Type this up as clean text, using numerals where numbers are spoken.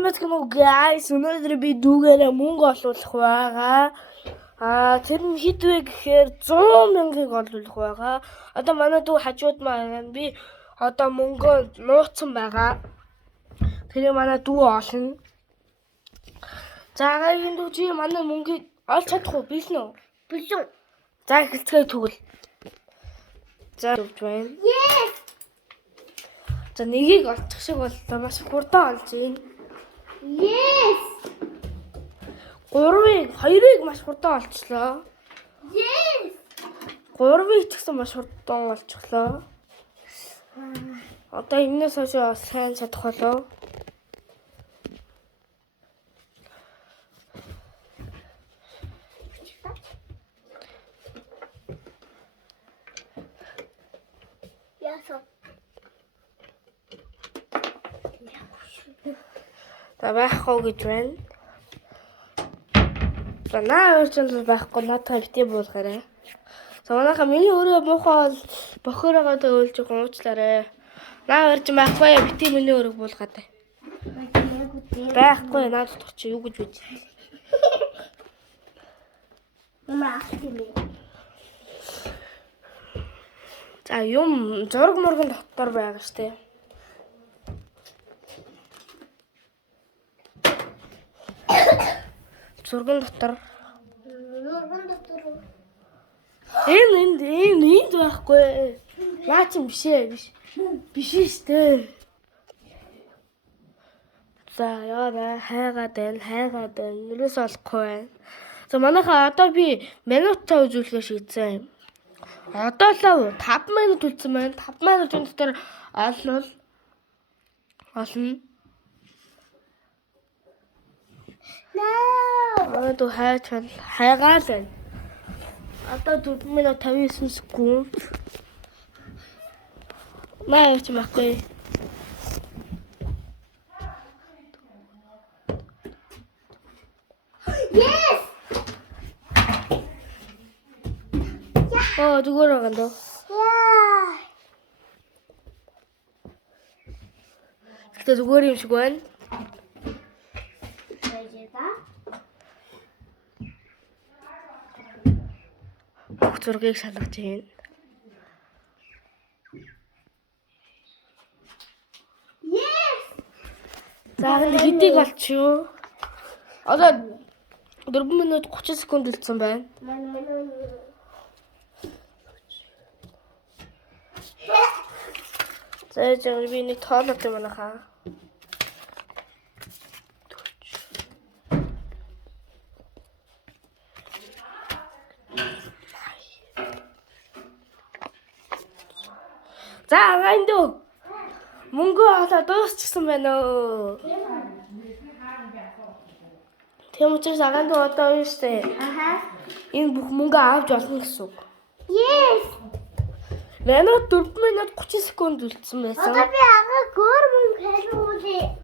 сайн байна уу guys? Өнөөдөр би дүүгээрээ мөнгө олуулах байгаа. Тэр нь хэд вэ гэхээр 100 мянгаыг олуулах байгаа. Одоо манай дүү хажууд маань би одоо мөнгөө нууцсан байгаа. Тэрийг манай дүү олно. За гайхын дүү чи манай мөнгийг олж чадах уу? Билнэ үү? Билүү. За эхэлцгээе тэгвэл. За өгч байна. Yes. За нэгийг олчих шиг боллоо. Маш хурдан олж ийн. Yes. 2-ыг маш хурдан олчлоо. Yes. 3-ыг ч гэсэн маш хурдан олчихлоо. Одоо энэс хойш сайн чадах болов. Яасан. За байхгүй гэж байна. За наа өөрчлөл байхгүй надад битээ буулгаарай. За манайха миний өөрөө муухай бол бохорогоо төөлж уучлаарай. Наа өөрч байхгүй битээ миний өөрөг буулгаад. Байхгүй надад чи юу гэж үз. За юм зураг мурган дотор байгаа штэ. Зурган дотор. Энд байхгүй. Наа чи биш ээ биш. Биш штэ. За яа хайгаад байна. Нэрээс олохгүй байна. За манайха одоо би минутаа үзүүлэхээ шийдсэн. Одоо л 5 минут үлдсэн байна. 5 минутын дотор олно. Одоо хайгаад байна. Одоо 4 минут 59 секунд. Наа ч махгүй. Yes. Зүгээр байгаа дөө. Яа. Гэтэ зүгээр юм шиг байна. Зургийг шалгаж байна. Yes. За хэдийг олчихё. Одоо 4 минут 30 секунд үлдсэн байна. За би нэг тоолох юм манайхаа. За гайнд мөнгө олоод дуусчихсан байна уу? Тийм учраас аганд одоо юу штэ? Энэ бүх мөнгө авч олно гэсэн үг. Yes. Минут 4 минут 30 секунд үлдсэн байсан. Одоо би агаа гөр мөнгө хэлүүлээ.